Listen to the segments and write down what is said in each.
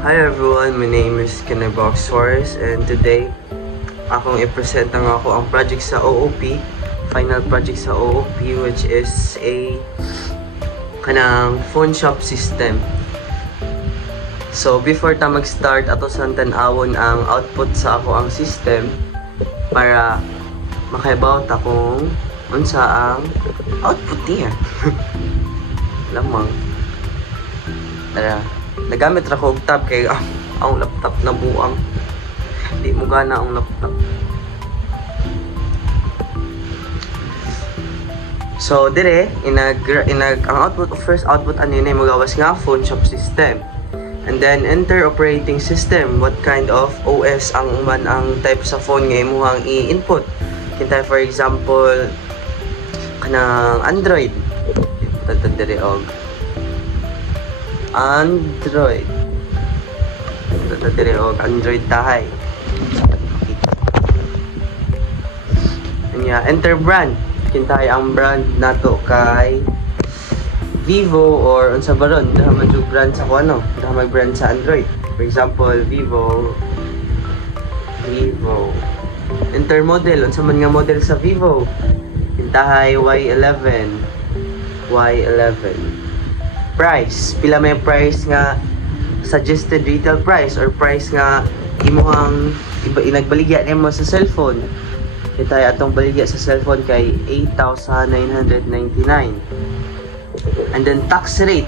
Hi everyone, my name is Kenebox Suarez and today akong i-present ang ako ang project sa OOP, final project sa OOP, which is a kanang phone shop system. So before ta mag-start ato sa tan-awon ang output sa ako ang system para makahibaw ta kung unsa ang output niya. Lamang tara, nagamit ra ko og tab kay ang laptop na buang. Di mo gana ang laptop. So dire ang output, first output ano yun ay magawas nga phone shop system. And then enter operating system, what kind of OS ang man ang type sa phone nga imuhang i-input. Kinta for example kanang Android. Ito dire og Android. Ito dire og Android tahay. Anya enter brand. Kintay ang brand nato kay Vivo or unsa baron daha man jud brand sa kuno, daha may brand sa Android. For example, Vivo. Enter model, unsa man nga model sa Vivo. Kintahay Y11. Price, pila may price nga suggested retail price or price nga imuhang inagbaligya nimo sa cellphone. Kitay atong baligya sa cellphone kay 8,999. And then tax rate.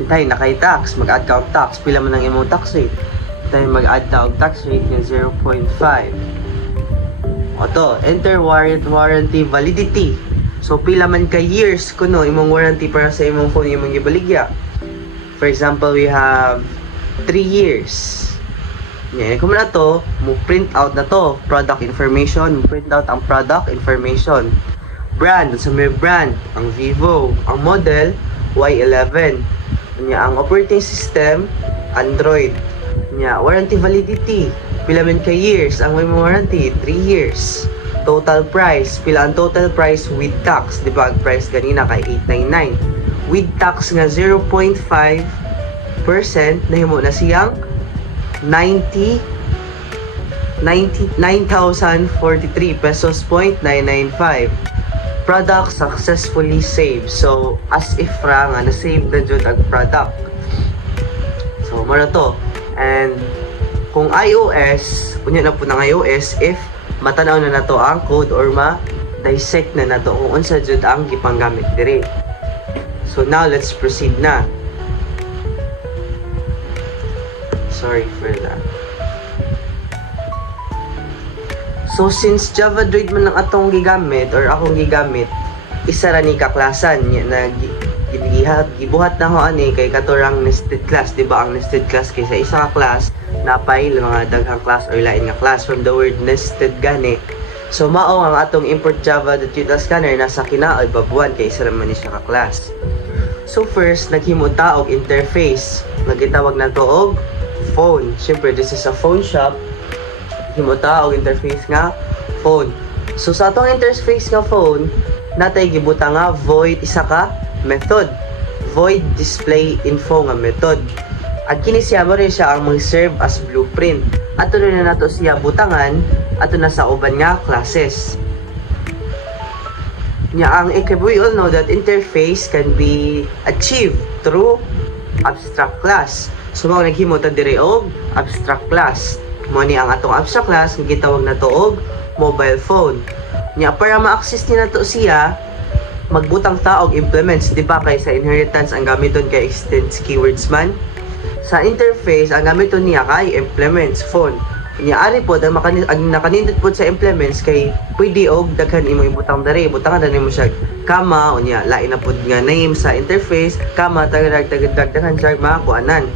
Kitay na kay tax, mag-add ka og tax, pila man ang imong tax rate. Kitay mag-add ta og tax rate nga 0.5. Oto, enter warranty validity. So pila man ka years kuno imong warranty para sa imong phone imong gibaligya. For example, we have 3 years. Yeah, kung na to, mo print out na to, product information, mo print out ang product information. Brand, sa may brand, ang Vivo, ang model Y11. Nya ang operating system Android. Nya warranty validity, pila man ka years ang may warranty, 3 years. Total price, pila ang total price with tax, di ba? Ang price ganina kay 899. With tax nga 0.5%, nahimo na siyang 99,043 pesos .995. Product successfully saved. So as if ra nga na-save na jud ang product. So mara to. And kung iOS, kunya na po ng iOS, if matanaw na nato ang code or ma-dissect na nato kung unsa jud ang gipanggamit diri. So now let's proceed na. Sorry for that. So since Java Droid man ang atong gigamit or akong gigamit, isa ra ni kaklasan na gibuhat na ho ani kay katurang nested class, di ba? Ang nested class kay sa isa ka class napay mga daghang class or lain nga class from the word nested gani. So mao ang atong import java.util scanner nasa kinaoy babuan kay isa ra man ni siya ka class. So first naghimo ta og interface, nagitawag na to og phone. Siyempre this is a phone shop. Naghimo ta og interface nga phone. So sa atong interface nga phone natay gibutang nga void isa ka method, void display info nga method. At kini siya mo rin siya ang mag-serve as blueprint. Ato rin na nato siya butangan ato na sa uban nga classes. Nya ang we all know that interface can be achieved through abstract class. So mao naghimo ta dire og abstract class. Mo ni ang atong abstract class nga gitawag na to og mobile phone. Nya para ma-access ni nato siya, magbutang ta og implements, di ba? Kay sa inheritance ang gamiton kay extends keywords man. Sa interface ang gamiton niya kay implements phone. Nya ari pod ang nakanindot pod sa implements kay pwede og daghan imo ibutang diri, butangan na nimo siya kama unya lain na pod nga name sa interface, kama daghan siya makuanan.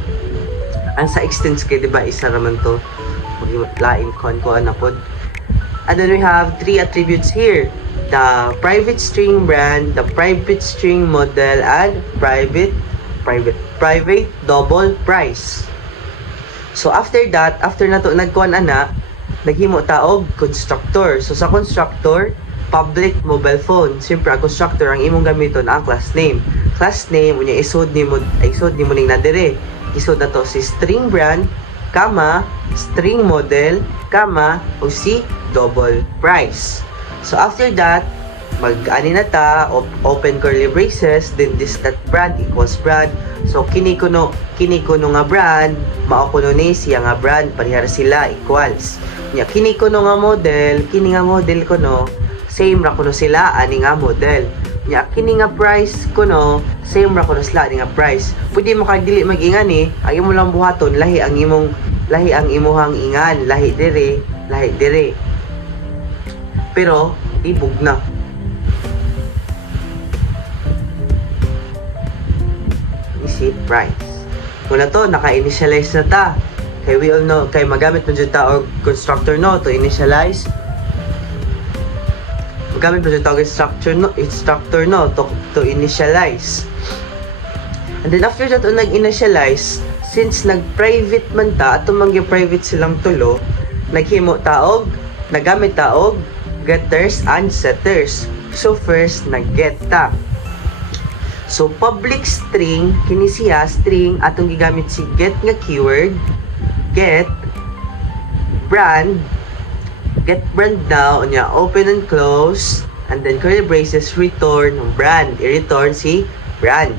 Ang sa extends kay di ba isa raman to lain kon na pod. And then we have 3 attributes here: the private string brand, the private string model, and private double price. So after that, after nato nagkuan ana, naghimo ta og constructor. So sa constructor, public mobile phone. Siyempre, ang constructor ang imong gamiton ang class name. Class name unya isod nimo ning nadire. Gisod na to si string brand, kama, string model, kama, o si double price. So after that, mag-ani na ta, open curly braces, then this that brand equals brand. So kini kuno nga brand, mao kuno ni siya nga brand, parehara sila equals. Nya kini kuno nga model, kini nga model kuno, same ra kuno sila ani nga model. Nya kini nga price kuno, same ra kuno sila ani nga price. Pwede mo kag dili mag-ingan ni, ang imo lang buhaton lahi ang imuhang ingan, lahi dire. Pero ibog na. Isip price. Muna to, naka-initialize na ta. Kay we all know, kay magamit mo dyan ta o constructor no to initialize. Magamit mo dyan ta o instructor no to initialize. And then after that, nag-initialize, since nag-private man ta, atong mag-private silang tulo, naghimo taog, nagamit taog, getters and setters. So first, nag-get ta. So public string, kini siya string atong gigamit si get nga keyword, get brand now nya open and close, and then curly braces return brand, i-return si brand.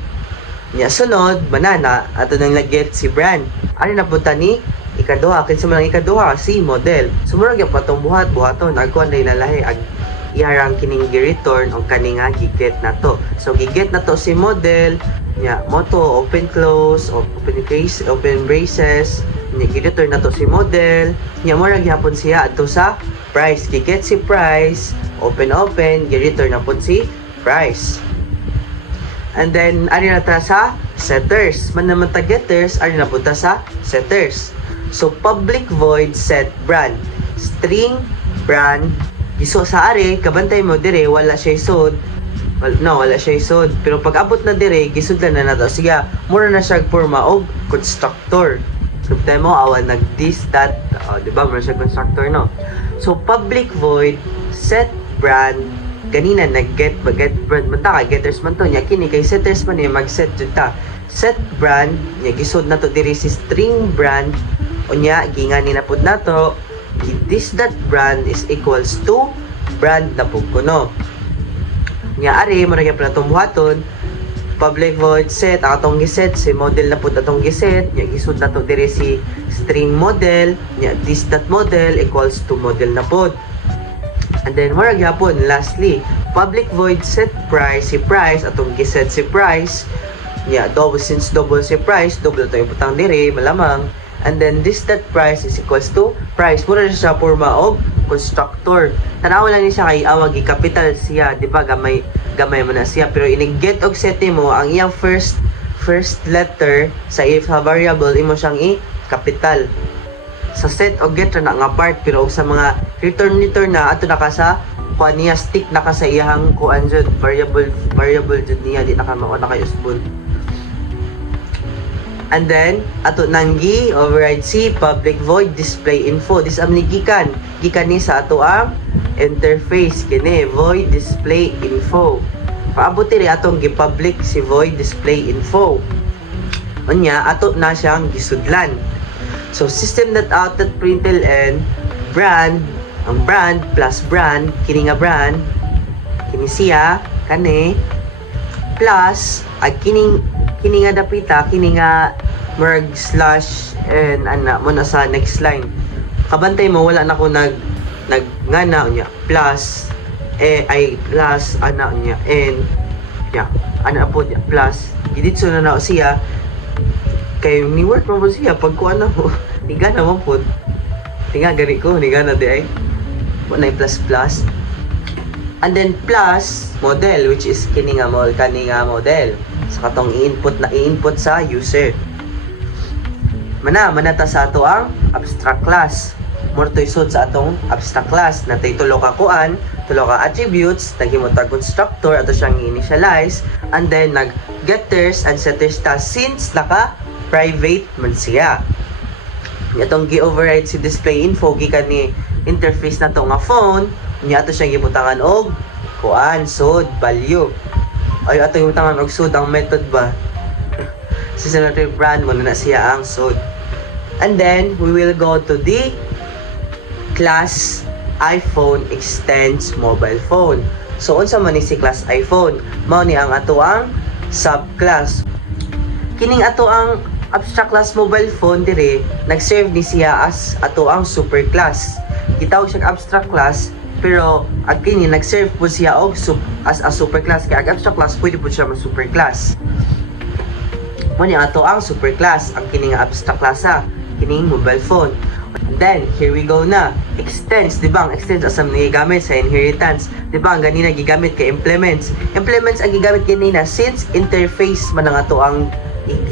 Nya sunod banana ato nang nag-get si brand. Ano na punta ni ikaduha, kinsa man ang ikaduha si model. Sumurag yung patong buhaton agkuan day na lahi ag iharang kining gi-return o kaning nga gi-get na to. So gi-get na to si model nya moto open close, open braces, nya gi-return na to si model nya mo ra gyapon siya adto sa price. Gi-get si price, open gi-return na pud si price. And then ari na ta sa setters. Man naman ta getters, ari na pud ta sa setters. So public void set brand, string brand. Giso sa ari kabantay mo dire wala siya isod. Wala siya isod. Pero pag abot na dire gisudlan na nato siya. Mura na siya forma og constructor. Kabantay mo awan nag-this that, di ba? Mura siya constructor no. So public void set brand, ganina nag-get brand man ta, getters man to nya kini kay setters man mag-set jud ta. Set brand nya gisod na to diri si string brand unya gingani na pud nato this that brand is equals to brand na pud kuno. Nya ari mo ra gyud platong buhaton public void set atong giset si model na pud atong giset nya gisod na to diri si string model nya this that model equals to model na pud. And then mura gyapon lastly public void set price, si price atong giset si price nya double, since double si price double to ibutang diri malamang. And then this that price is equals to price. Mura na siya forma og constructor. Tanaw lang ni siya kay awag i-capital siya, di ba? Gamay mo na siya, pero ini-get og set mo ang iyang first letter sa if variable imo siyang i-capital. Sa set og get na nga part, pero sa mga return na ato na ka sa kuan niya, stick na ka sa iyang kuan jud variable jud niya, di na ka mao na kay usbon. And then ato nanggi override si public void display info. This am ni gikan ni sa ato ang interface kini void display info. Paabot diri atong gi-public si void display info. Unya ato na siyang gisudlan. So system.out.println brand, ang brand plus brand kini nga brand kini siya kani plus ag kini nga dapita kini nga merg slash and ana mo na sa next line. Kabantay mo wala na ko ngana unya plus ay plus ana unya and ya ana po niya plus giditso na na siya kay ni work mo siya pag kuan na mo ni gana mo pud tinga gani ko ni gana di ay na plus plus. And then plus model which is kini nga model sa katong i-input sa user. Manata sa ato ang abstract class. More to isod sa atong abstract class na tay tulo ka kuan, tulo ka attributes, naghimo tag constructor ato siyang initialize, and then nag getters and setters ta since naka private man siya. Atong gi-override si display info gikan ni interface na to nga phone, nya ato siyang gibutangan og kuan sod value. Ay ato gibutangan og sod ang method ba Superlative brand mo na siya ang sud. And then we will go to the class iPhone extends mobile phone. So unsa man ni si class iPhone? Mao ni ang ato ang subclass. Kining ato ang abstract class mobile phone dire nag-serve ni siya as ato ang super class. Gitawag siyang abstract class pero at kini nag-serve po siya og as a super class. Kaya ang abstract class pwede po siya ma super class. Mo ni ato ang super class ang kining abstract class kining mobile phone. And then here we go na. Extends, di ba? Ang extends asam gigamit sa inheritance. Di ba? Ang ganina gigamit kay implements. Implements ang gigamit ganina since interface man ang ato ang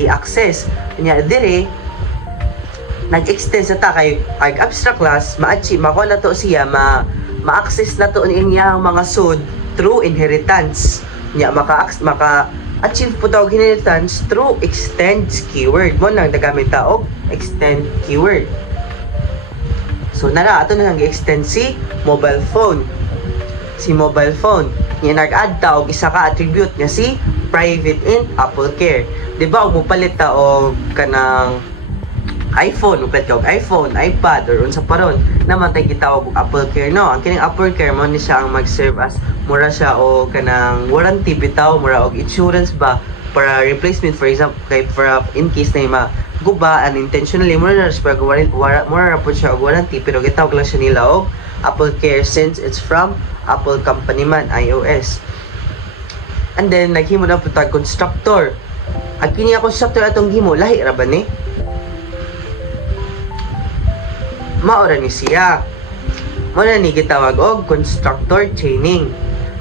i-access. Kanya dire nag-extend sa ta kay abstract class ma-achieve mako na to siya ma-access na to niya ang mga sud through inheritance. Nya maka-achieve po tawag inheritance through extends keyword. Mo nang nagamit ta og extend keyword. So nara ato na nag-extend si mobile phone. Si mobile phone niya nag-add ta og isa ka attribute nga si private in Apple Care. Di ba og mopalit ta og kanang iPhone, mopalit ka og iPhone, iPad or unsa pa ron naman tay gitawag og Apple Care no. Ang kining Apple Care mo ni siya ang mag-serve as mura siya o kanang warranty bitaw, mura og insurance ba para replacement for example kay para in case na guba unintentionally mura po siya og warranty pero gitawag lang siya nila og Apple Care since it's from Apple company man, iOS. And then naghimo na po tag constructor. At kini ang constructor atong gimo lahi ra ba ni? Maora ni siya. Mo na ni gitawag og constructor chaining.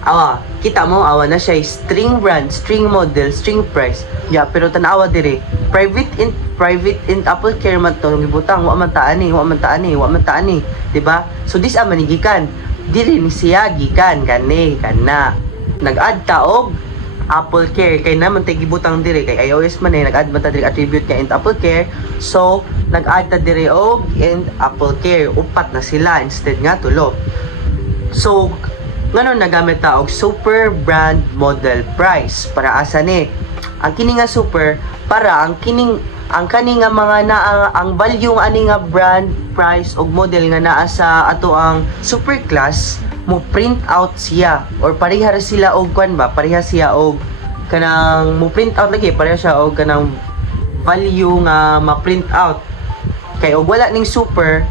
Awa, kita mo awa na siya string brand, string model, string price. Ya, pero tanawa dire. Private in Apple Care man to gibutang wa man taani, diba? So this man gikan. Dili ni siya gikan kani kana. Nag-add ta og Apple Care kay naman tay gibutang dire kay iOS man nag-add man ta dire attribute kay in Apple Care. So nag-add ta dire og in Apple Care. Upat na sila instead nga tulo. So nganon nagamit ta og super brand model price para asa ni ang kini nga super para ang kani nga mga ang value nga ani nga brand price og model nga naa sa ato ang super class mo print out siya or pareha sila og kwan ba pareha siya og kanang mo print out lagi pareha siya og kanang value nga ma-print out kay og wala ning super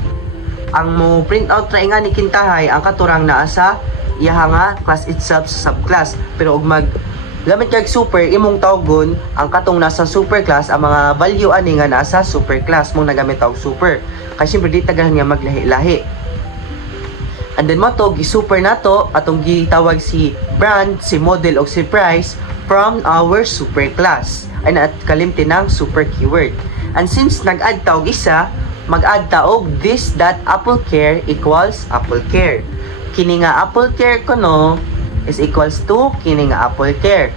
ang mo print out ra nga ni kintahay ang katurang naa sa iha nga class itself sa subclass pero og gamit kag super imong tawgon ang katong nasa super class ang mga value ani nga nasa super class mong nagamit og super kay syempre di tagahan nga maglahi-lahi. And then mo to gi-super nato atong gitawag si brand, si model og si price from our super class ay na kalimti ng super keyword. And since nag-add ta og isa, mag-add ta og this.applecare equals Apple Care. Kini nga Apple Care kuno is equals to kini nga Apple Care.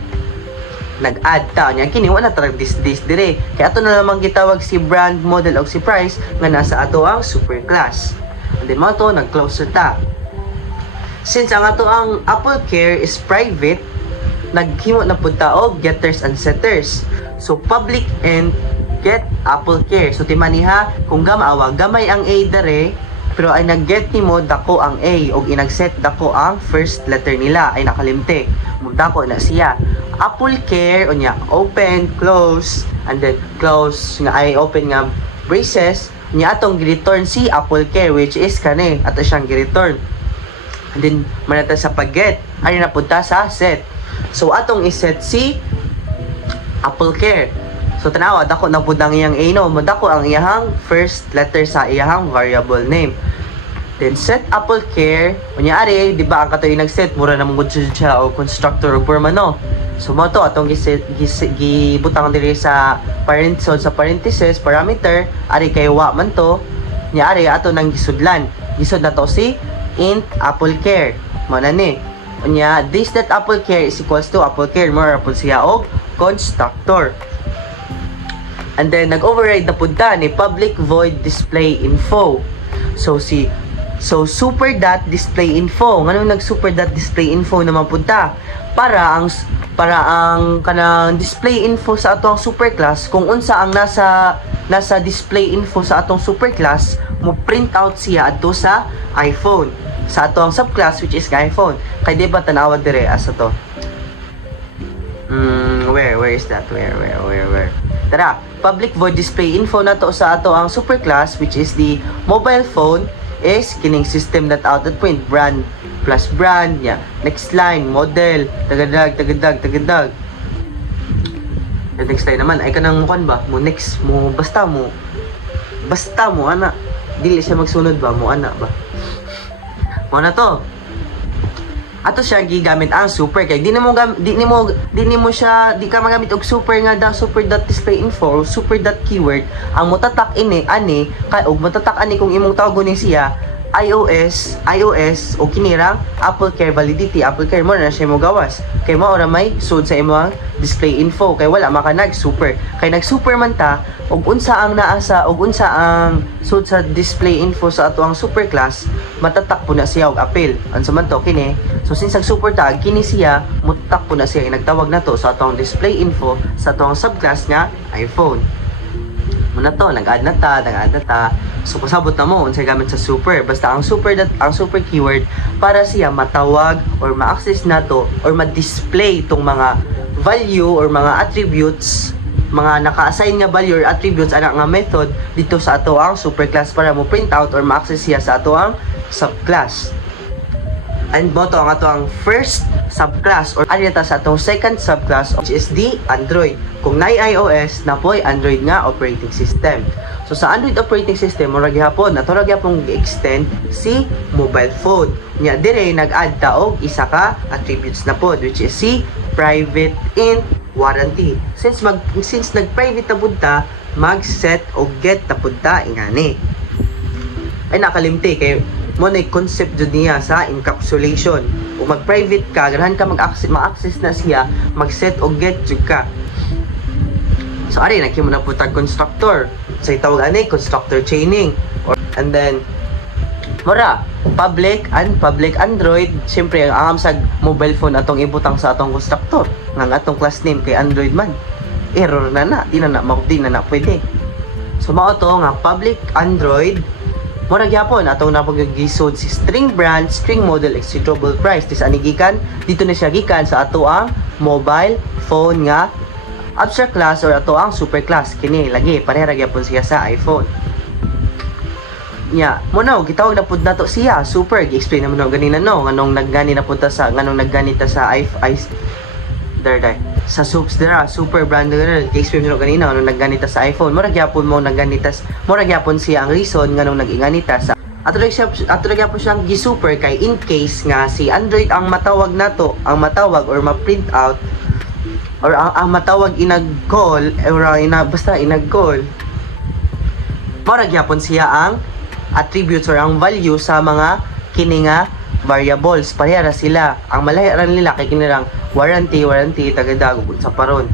Nag-add ta niya kini wala tarang this dire. Kaya ato na lamang gitawag si brand, model og si price nga nasa ato ang super class. And then mo to nag-close ta. Since ang ato ang Apple Care is private, naghimo na pud ta og getters and setters. So public and get Apple Care. So timaniha kung gamaawa gamay ang A dire pero ay nag-get nimo dako ang A og inag-set dako ang first letter nila ay nakalimte. Mudako na siya. Apple Care unya open, close, and then close nga ay open nga braces nya atong gi-return si Apple Care which is kani ato siyang gi-return. And then manata sa pag-get ay napunta sa set. So atong i-set si Apple Care. So tanawa dako na pud ang iyang A no, madako ang iyang first letter sa iyang variable name. Then set Apple Care, unyari di ba ang katoy nag-set mura na mong siya o constructor o forma no. So mo to atong gibutang diri sa parenthesis parameter ari kay wa man to. Nya ari ato nang gisudlan. Gisud na to si int Apple Care. Mo na ni. Unya this.Apple Care is equals to Apple Care more apple siya og constructor. And then nag-override na punta ni public void display info. So super dot display info. Ngano nag super dot display info naman punta para ang para ang kanang display info sa atong superclass, kung unsa ang nasa display info sa atong superclass, mo print out siya adto sa iPhone, sa atong subclass which is iPhone. Kay di ba tanawa dire as to? Where is that? Where? Tara, public void display info na to sa ato ang superclass which is the mobile phone is kining system that out at point brand plus brand, yeah. Next line, model, tagadag. The next line naman, ay kanang mukan ba? Basta mo, ana. Dili siya magsunod ba? Mo, ana ba? Mo na to. Ato siya gigamit ang super kay di ka magamit og super nga da super dot display info or super dot keyword ang mutatak ani kay og mutatak ani kung imong tawagon ni siya iOS o kinirang Apple Care validity. Apple Care mo na siya mo gawas kay mao ra may sud sa imong display info kay wala maka nag super kay nag super man ta og unsa ang naasa og unsa ang sud sa display info sa ato ang super class matatak po na siya og appeal unsa man to kini. So since nag super tag kini siya mutatak po na siya nagtawag na to sa atong display info sa atong subclass nga iPhone. Muna to, nag-add na ta. So pasabot na mo unsay gamit sa super. Basta ang super keyword para siya matawag or ma-access nato or ma-display tong mga value or mga attributes, mga naka-assign nga value or attributes ana nga method dito sa ato ang superclass para mo print out or ma-access siya sa ato ang subclass. And boto ang ato ang first subclass or ari ta sa atong second subclass which is the Android. Kung nay iOS na po'y Android nga operating system. So sa Android operating system mura gihapon nato ra gyapon gi-extend si mobile phone. Nya dire nag-add ta og isa ka attributes na pod which is si private in warranty. Since nag-private na pud ta, mag-set og get na pud ta ingani. Ay nakalimti kay mo na concept jud niya sa encapsulation. Kung mag-private ka, ganahan ka ma-access na siya, mag-set o get jud ka. So ari nakimo na po tag constructor. Sa itawag ani constructor chaining. And then mura public Android. Siyempre ang amsag mobile phone atong ibutang sa atong constructor nga atong class name kay Android man. Error na di na pwede. So mao to nga public Android. Mura gyapon atong napagigisod si string brand, string model, executable price. Tis ani gikan dito na siya gikan sa ato ang mobile phone nga abstract class or ato ang super class kini lagi pareha gyapon siya sa iPhone. Nya mo na gitawag na pud nato siya super gi-explain naman ganina no nganong naggani na punta sa sa sa subs dira super brand dira gi-explain no ganina nganong nagganita sa iPhone. Mura gyapon siya ang reason nganong nag-inganita sa ato gyapon siyang gi-super kay in case nga si Android ang matawag nato, ang matawag or ma-print out or ang matawag inag-call or basta inag-call. Mura gyapon siya ang attributes or ang value sa mga kini nga variables. Pareha sila. Ang malahiran nila kay kinirang warranty tagadag ug sa paron.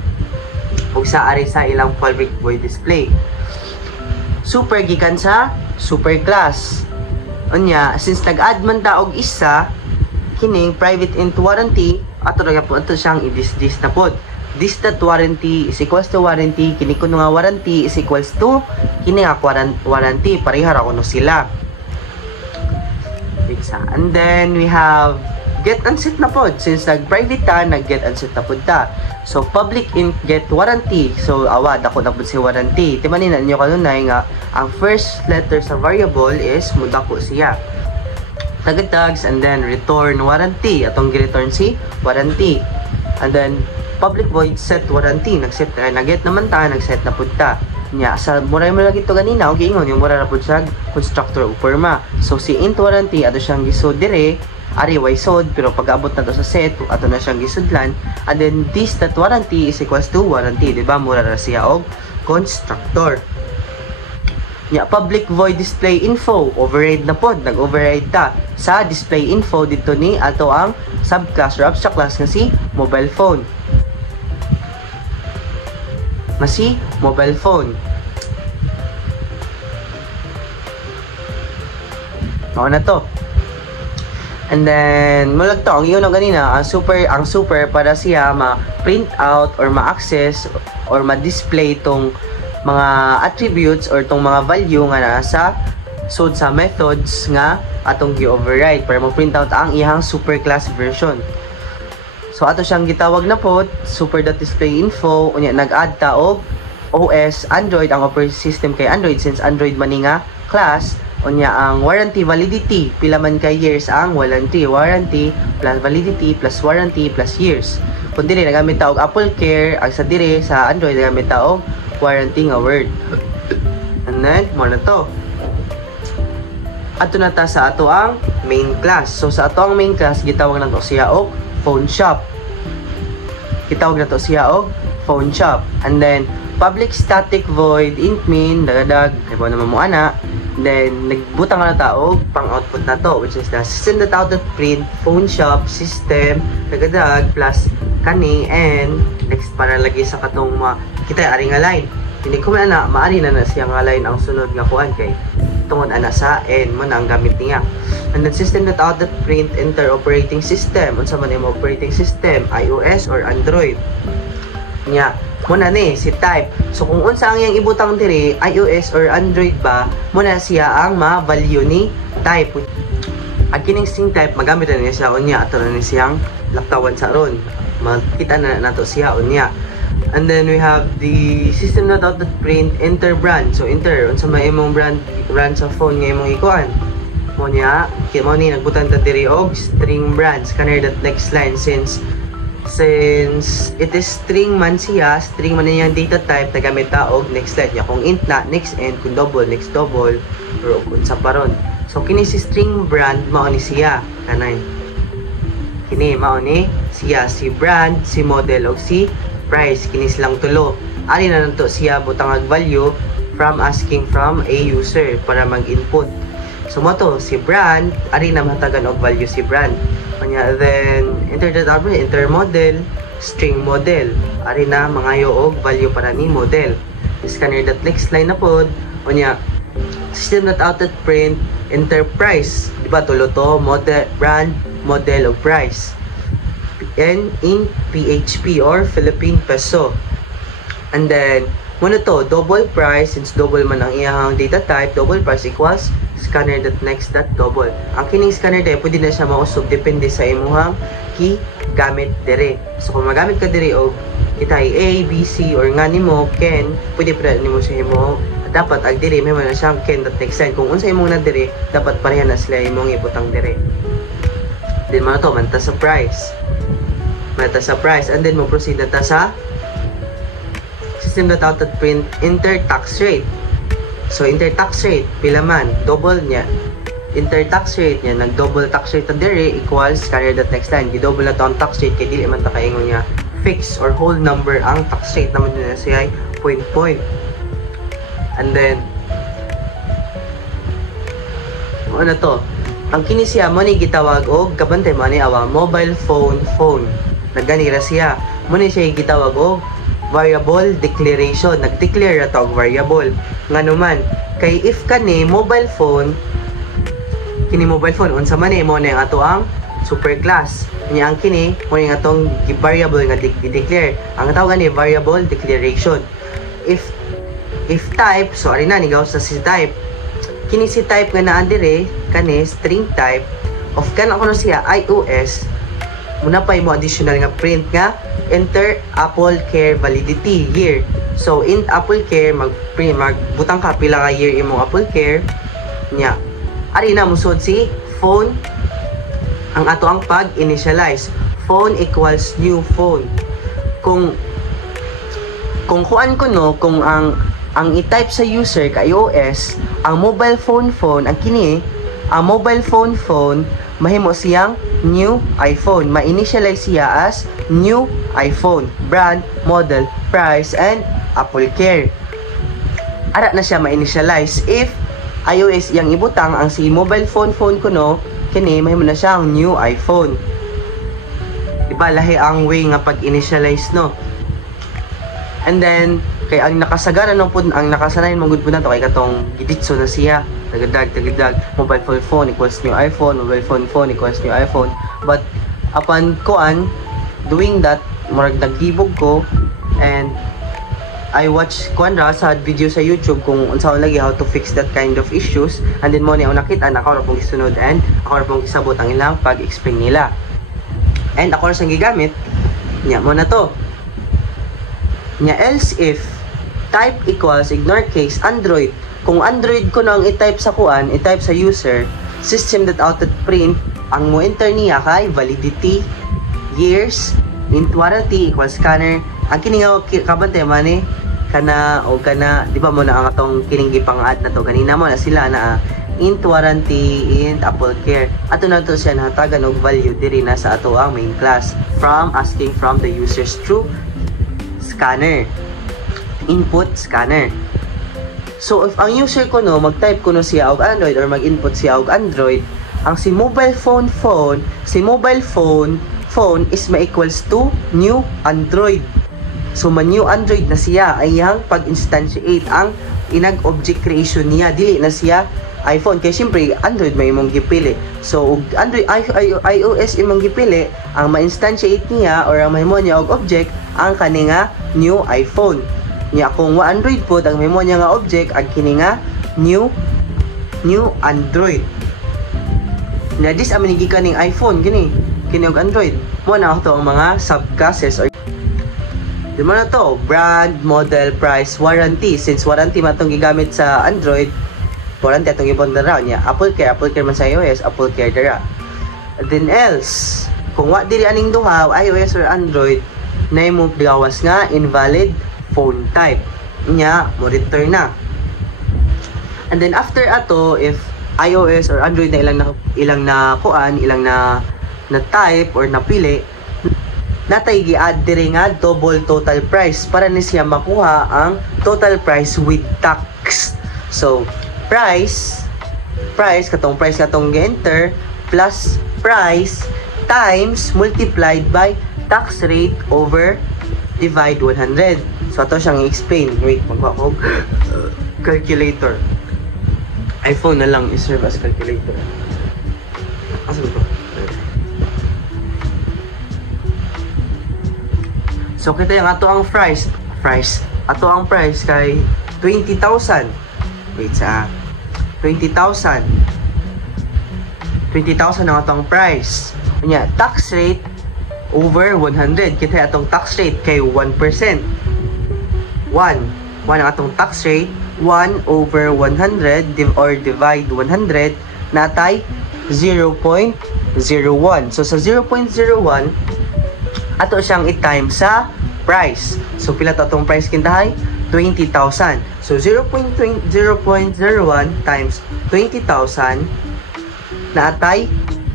Ug sa ari sa ilang public void display. Super gikan sa super class. Unya since nag-add man ta og isa kining private into warranty ato ra gyapon ato siyang i-dis na pod. This that warranty is equals to warranty, kini kuno nga warranty is equals to kini nga warranty, pareha ra kuno sila. And then we have get and set na pod since nag-private ta, nag-get and set na pod ta. So public in get warranty. So awa dako na pod si warranty. Timanin ninyo kanunay nga ang first letter sa variable is mudako siya. Tagad-tags and then return warranty. Atong gi-return si warranty. And then public void set warranty. Nag-set na-get naman ta, nag-set na pud ta. Nya sa mura mo lagi to ganina og giingon yung mura ra pud sa constructor og forma. So si int warranty ato siyang gisod dire, ari way sod pero pag-abot na to sa set ato na siyang gisudlan. And then this that warranty is equals to warranty, di ba? Mura ra siya og constructor. Nya public void display info override na pod, nag-override ta sa display info dito ni ato ang subclass or abstract class nga si mobile phone. Masi mobile phone. Mao na to. And then, mulag to, ang iyon ganina, ang super para siya ma-print out or ma-access or ma-display tong mga attributes or tong mga value nga nasa sud sa methods nga atong gi-override para mo-print out ang iyang super class version. So ato siyang gitawag na pod super.displayInfo, unya nag-add ta og OS Android, ang operating system kay Android since Android man ni nga class. Unya ang warranty validity, pila man kay years ang warranty plus validity plus warranty plus years. Kung dili nagamit ta og Apple Care, ang sa dire sa Android nagamit ta og warranty nga word. And then mo na to. Ato na ta sa ato ang main class. So sa ato ang main class gitawag nato siya og phone shop. Gitawag nato siya og phone shop. And then public static void int main dagadag ibo naman mo ana. Then nagbutang na taog pang output na to, which is the system.out.print phone shop system dagadag plus kani and next para lagi sa katong kita ari nga line. Hindi ko man na maari na siya nga line ang sunod nga kuan kay tungod ana sa n mo na ang gamit niya. And then system.out.print enter operating system, unsa man imong operating system, iOS or Android nya. Muna ni si type. So kung unsa ang iyang ibutang diri, iOS or Android ba, muna siya ang ma-value ni type. Ang kining string type magamit na niya siya unya ato na ni siyang laktawan sa ron. Makita na nato siya unya. And then we have the system.out.print enter brand. So enter unsa may imong brand sa phone nga imong ikuan. Mo niya, kimo ni nagbutang ta diri og string brands. Kanay that next line since it is string man siya, string man niyang data type, nagamit ta og next line niya. Kung int na, next end, kung double, next double, or kung sa paron. So kini si string brand mao ni siya kanay. Kini mao ni siya si brand, si model og si price. Kini silang tulo. Ari na nanto siya butang og value from asking from a user para mag-input. So mo to si brand, ari na mahatagan og value si brand. Kanya then enter model, string model. Ari na mangayo og value para ni model. Scanner that next line na pod. Kanya system.out.print enterprise. Diba tulo to model, brand, model og price. And in PHP or Philippine peso. And then muna to double price, since double man ang iyang data type, double price equals scanner.next.double. Ang kining scanner dahil pwede na siya mausog depende sa imuhang key gamit dire. So kung magamit ka dire og kita A, B, C or nga nimo Ken, pwede pa nimo siya imo dapat ag dire may man siyang Ken.next line. Kung unsa imong na dire dapat pareha na sila imong ibutang dire. Then man to manta sa price. Manta sa price and then mo proceed na ta sa system.out.print enter tax rate. So enter tax rate pila man double niya. Enter tax rate niya nag-double tax rate ta dire equals scanner.next line. Gi-double na to ang tax rate kay dili man ta kaingon niya fix or whole number ang tax rate naman din siya ay point. And then ano to? Ang kini siya mo ni gitawag og kabantay mo ni awa mobile phone. Nagganira siya. Mo ni siya gitawag og variable declaration. Nag-declare na og variable. Nga naman, kay if kani mobile phone, kini mobile phone, unsa man mo na yung ato ang super class. Niya ang kini, mo yung atong variable nga declare. Ang tawag ni variable declaration. If type, so ari na, nigaw sa si type. Kini si type nga naan dire, kani string type, of kana kuno siya, iOS, muna pa mo additional nga print nga enter Apple Care validity year. So in Apple Care magbutang ka pila ka year imong Apple Care nya. Ari na musod si phone ang ato ang pag-initialize. Phone equals new phone. Kung kuan ko no, kung ang i-type sa user ka iOS, ang mobile phone ang kini, ang mobile phone mahimo siyang new iPhone. Ma-initialize siya as new iPhone, brand, model, price, and Apple Care. Ara na siya ma-initialize. If iOS yang ibutang ang si mobile phone ko no, kini mahimo na siya ang new iPhone. Diba lahi ang way nga pag-initialize no. And then Kay ang nakasagana ng pud ang nakasanayan mong gud na to kay katong giditso na siya. Tagadag mobile phone equals new iPhone, mobile phone equals new iPhone. But upon kuan doing that, murag naghibog ko and I watch kuan ra sa video sa YouTube kung unsaon lagi how to fix that kind of issues, and then mo ni ako nakita na ako ra pong gisunod and ako ra pong gisabot ang ilang pag-explain nila. And ako ra sang gigamit nya mo na to. Nya else if type equals ignore case Android. Kung Android ko nang i-type sa kuan, i-type sa user system that out print, ang mo enter niya kay validity, years, mint warranty equals scanner. Ang kiningaw kabante man eh kana o kana di ba mo na ang atong kining gipang-add na to kanina mo na sila na int warranty, int Apple Care. Ato na to siya nahatagan og value diri na sa ato ang main class from asking from the users through scanner. Input scanner. So if ang user ko no mag-type ko no siya og Android or mag-input siya og Android, ang si mobile phone is ma-equals to new Android. So new Android na siya ay yang pag-instantiate ang inag-object creation niya, dili na siya iPhone kay syempre Android may imong gipili. So Android iOS imong gipili, ang ma-instantiate niya or ang mahimo niya og object ang kani nga new iPhone. Nya kung wa Android po ang mahimo niya nga object ang kini nga new Android. Na this amin gikan ning iPhone kini og Android. Mo na to ang mga subclasses or di mo na to, brand, model, price, warranty. Since warranty matong gigamit sa Android, warranty atong ibon dara niya. Apple Care man sa iOS, Apple Care dara. Then else, kung wa diri aning duha, iOS or Android, na mo gawas nga invalid phone type. Nya mo return na. And then after ato, if iOS or Android na ilang na type or napili, natay gi-add diri nga double total price para ni siya makuha ang total price with tax. So price katong gi-enter plus price times multiplied by tax rate over divide 100. So ato siyang i-explain. Wait, magkuha ko calculator. iPhone na lang i-serve as calculator. Asa ba? So kita yung ato ang price. Ato ang price kay 20,000. Wait sa 20,000 ang atong price. Nya tax rate over 100. Kita atong tax rate kay 1%. 1 ang atong tax rate. 1 over 100 or divide 100 natay 0.01. So sa 0.01 ato siyang i-time sa price. So pila to atong price kintahay? 20,000. So 0.01 times 20,000 naatay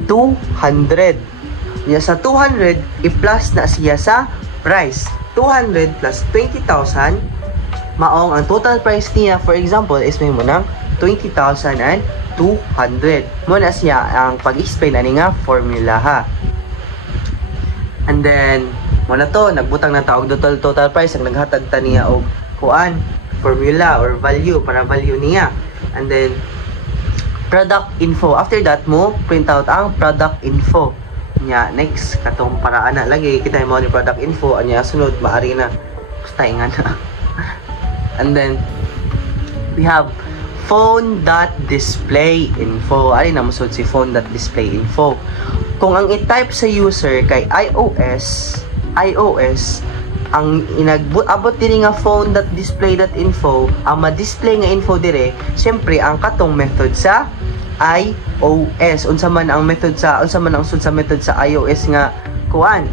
200. Nya sa 200 i-plus na siya sa price. 200 plus 20,000 maong ang total price niya for example is may mo ng 20,200. Mo na siya ang pag-explain ani nga formula ha. And then mo na to nagbutang na taog total price ang naghatag ta niya og kuan formula or value para value niya. And then product info, after that mo print out ang product info nya. Next katong paraan na lagi kita mo ni product info anya sunod maari na basta nga na. And then we have phone.display info. Ari na masud si phone.display info. Kung ang i-type sa user kay iOS ang abot diri nga phone.display.info, ang ma-display nga info dire syempre ang katong method sa iOS. Unsa man ang sud sa method sa iOS nga kuan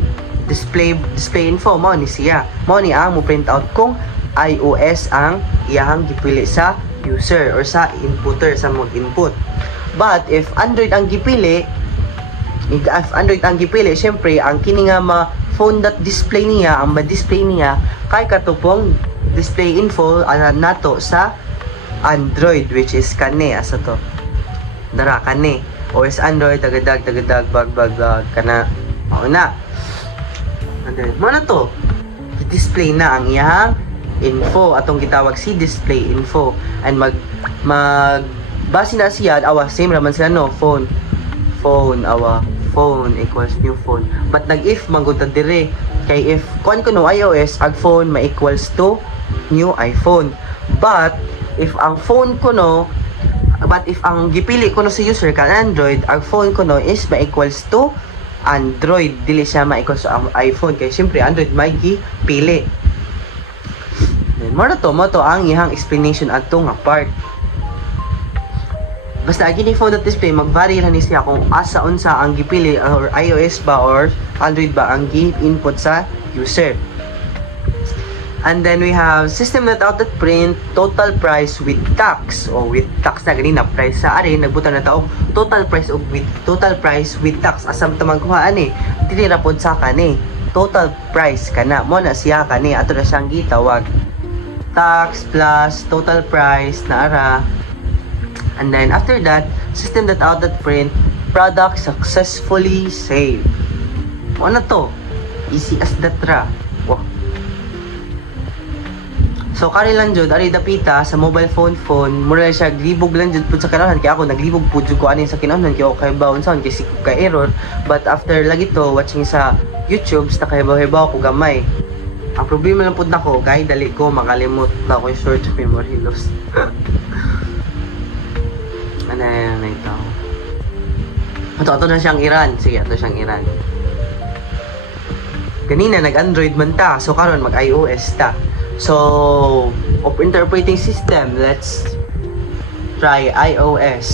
display info mo ni siya. Mo ni ang mo print out kung iOS ang iyang gipili sa user or sa inputter sa mag-input. But if Android ang gipili, syempre ang kini nga phone.display niya, ang ma-display niya kay katupong display info nato sa Android, which is kani asa to. Dara kani OS Android tagadag bag kana mao na. And then mo na to display na ang iyang info atong gitawag si display info, and mag base na siya awa same raman sila no, phone equals new phone, but nag if manguta dire kay if kuan ko no iOS ag phone ma equals to new iPhone, but if ang gipili ko no sa user kan Android, ang phone ko no is ma equals to Android, dili siya ma equals to iPhone kay syempre Android may gipili. Then mo to ang ihang explanation adto nga part. Basta gini phone at display mag-vary ra ni siya kung asa unsa ang gipili, or iOS ba or Android ba ang gi-input sa user. And then we have system that out that print total price with tax, o with tax na ganina price sa ari nagbutan na taog total price o with total price with tax asam tamang kuhaan dili ra pod sa kani total price kana mo na siya kani ato na siyang gitawag tax plus total price na ara. And then after that, system that out that print product successfully saved. Ano to? Easy as that ra. Wow. So kari lang jud ari dapita sa mobile phone mura siya glibog lang jud pud sa kinahanglan kay ako naglibog pud jud ko ani sa kinahanglan kay okay baon sound kay sikop ka error, but after lagi to watching sa YouTube sa kay baw ko gamay. Ang problema lang pud nako kay dali ko makalimot na ko short memory loss. Ano ito? Ito na siyang Iran. Sige, ito siyang Iran. Kanina nag-Android man ta. So karon mag-iOS ta. So, of interpreting system, let's try iOS.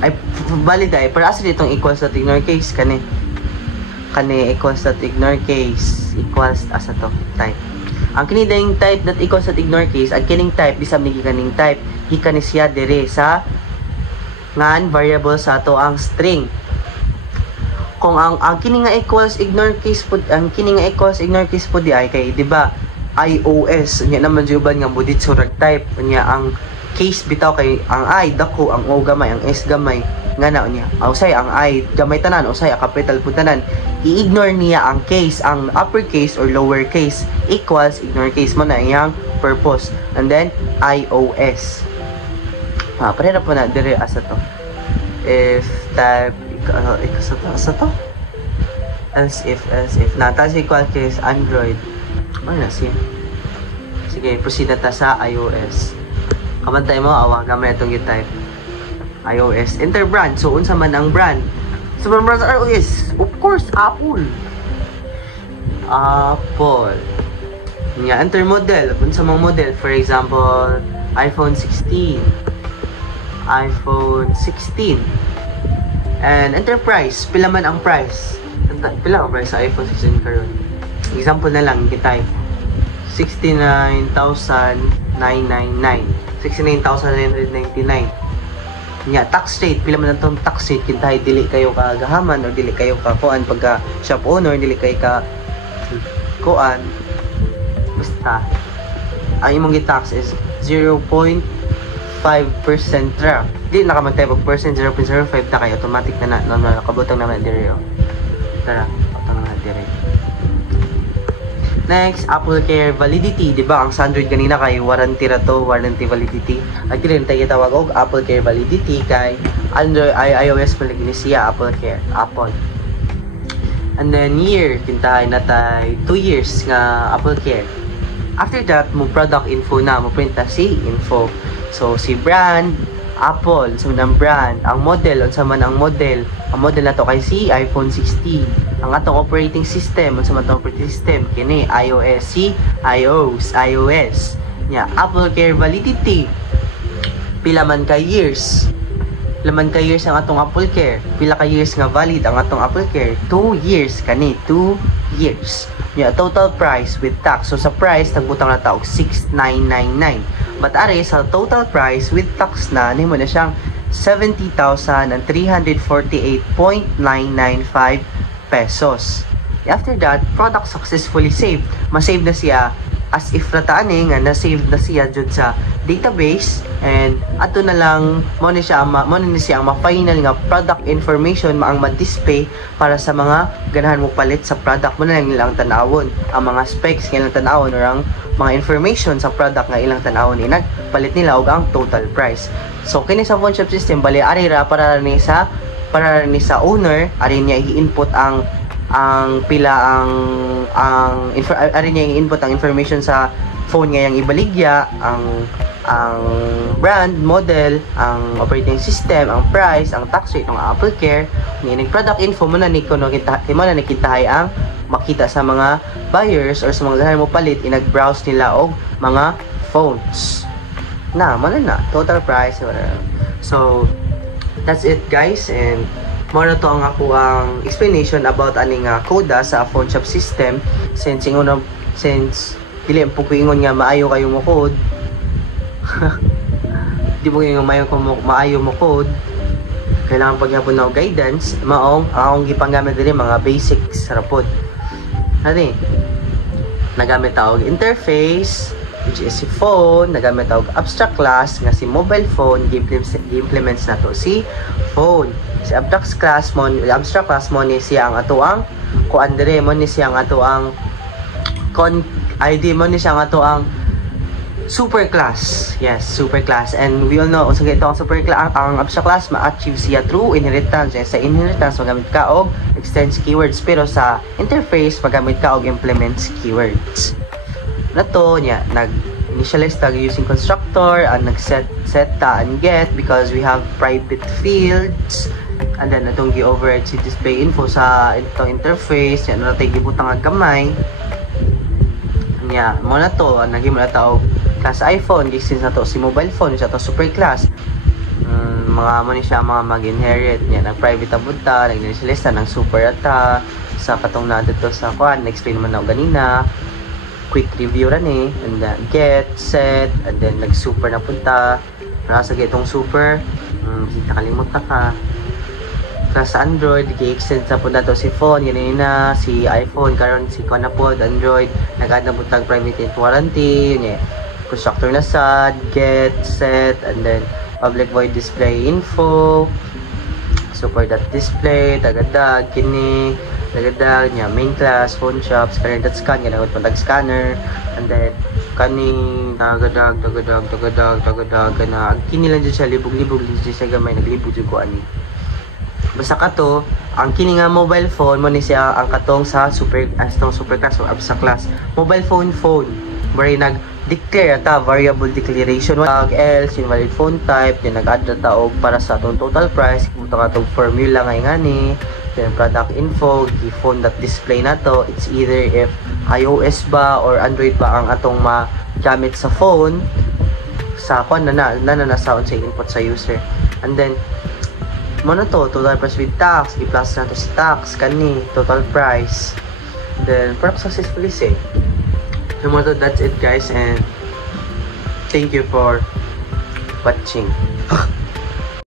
Ay, valid ay. Para asa ditong equals dot ignore case. Kani equals dot ignore case. Equals asa to. Type. Ang kinidayang type that equals dot ignore case, ang kining type, bisam ni kaning type, hika ni siya dire sa ngan variable sa to ang string. Kung ang kini nga equals ignore case pud, ang kini nga equals ignore case pud di ay kay di ba iOS nya naman juban nga budit surag type nya ang case bitaw kay ang I dako, ang O gamay, ang S gamay nga na niya. Usay ang I gamay tanan, usay a capital pud tanan. I-ignore niya ang case, ang uppercase or lowercase equals ignore case mo na iyang purpose. And then iOS. Parehara po na dire asa to. If type asa to. Else if na tas equal case Android. Ano na siya? Sige, proceed na ta sa iOS. Kamantay mo awa gamay itong i-type. iOS. Enter brand. So unsa man ang brand? So brand sa iOS, of course, Apple. Enter model. Unsa mang model? For example, iPhone 16. And enter price. Pila man ang price? Pila ang price sa iPhone 16 karon? Example na lang kita. 69,999. 69,999. Nya tax rate, pila man ang tax rate kintahay dili kayo kagahaman or dili kayo ka kuan pagka shop owner, dili kayo ka kuan basta ang imong gi-tax is 0.5% ra. Di nakamantay pag percent 0.05 ta kay automatic na normal kabutang naman dire. Tara, utang na dire. Next, Apple Care validity, di ba? Ang sa Android kanina kay warranty ra to, warranty validity. At rin tayo tawag og Apple Care validity kay Android iOS pala gini siya Apple Care, Apple. And then year, kintahay na tay 2 years nga Apple Care. After that, mo product info na, mo print na si info. So si brand, Apple, so ng brand, ang model, unsa man ang model. Ang model na to kay si iPhone 16. Ang atong operating system, unsa man atong operating system kini iOS, si iOS. Nya Apple Care validity. Pila man ka years. Pila man ka years ang atong Apple Care. Pila ka years nga valid ang atong Apple Care? 2 years kani, 2 years. Nya total price with tax. So sa price nagbutang na ta og 6,999. But are sa total price with tax na nimo na siyang 70,348.995 pesos. After that, product successfully saved. Ma-save na siya as if rataani nga na-save na siya jud sa database, and ato na lang mo ni siya ang ma-final nga product information maang ma-display para sa mga ganahan mo palit sa product mo na lang nilang tanawon ang mga specs nga ilang tanawon or ang mga information sa product nga ilang tanawon ni nagpalit nila og ang total price. So kini sa phone shop system bali ari ra para ni sa owner, ari niya i-input ang input ang information sa phone ngayang ibaligya, ang brand, model, ang operating system, ang price, ang tax rate ng Apple Care, ni product info mo na nakitahay ang makita sa mga buyers or sa mga ganahan mo palit, inag-browse nila og mga phones. Na total price, whatever. So that's it guys, and mo na to ang ako ang explanation about aning CODA sa phone shop system, since dili po ko ingon nga maayo kayo mo code. Di mo yung maayo mo code, kailangan pagyapon na guidance maong akong gipanggamit diri mga basics ra pod. Ani nagamit tawag interface, which is si phone, nagamit tawag abstract class nga si mobile phone, gi-implements na to si phone. Si abstract class mo ni siya ang ato ang kuandre mo ni siya ang ato ang ID mo ni siya ang ato ang super class. Yes, super class. And we all know unsa ito ang super class, ang abstract class ma-achieve siya through inheritance. Sa inheritance magamit ka og extends keywords, pero sa interface magamit ka og implements keywords. Nato nya nag-initialize tag using constructor and nag-set and get because we have private fields, and then atong gi-override si display info sa itong interface yan na tayo gibutang ang kamay nya mo na to naging mo na tao class iPhone since na to si mobile phone sa to super class. Mga mo ni siya mga mag-inherit nya nag private abunta nag-initialize ng super ata sa katong na dito sa kuan na-explain man na ganina. Quick review ran and then get, set, and then nag-super na punta. Nasa itong super, nakalimutan ka. Sa Android, i-extend sa po na to si phone, yun na, si iPhone, karon si ko na po, Android, nag-add na po tag private and warranty, yun constructor na sad, get, set, and then public void display info, super.display, tagadag, kini, tagadag niya main class phone shop scanner.scan yan ang pantag scanner, and then kani tagadag kana kini lang dyan siya libog-libog dyan siya gamay naglibog dyan ko ani basta kato ang kini nga mobile phone mo ni siya ang katong sa super class o abstract class mobile phone where nag-declare ta variable declaration tag else invalid phone type then nag-add na taog para sa atong total price kung atong formula nga ingani. Then product info, phone.display na to. It's either if iOS ba or Android ba ang atong magamit sa phone sa kung sound sa input sa user. And then mo na to, total price with tax, i-plus na to si tax, kani, total price. Then perhaps successfully say. So mo to, that's it guys, and thank you for watching.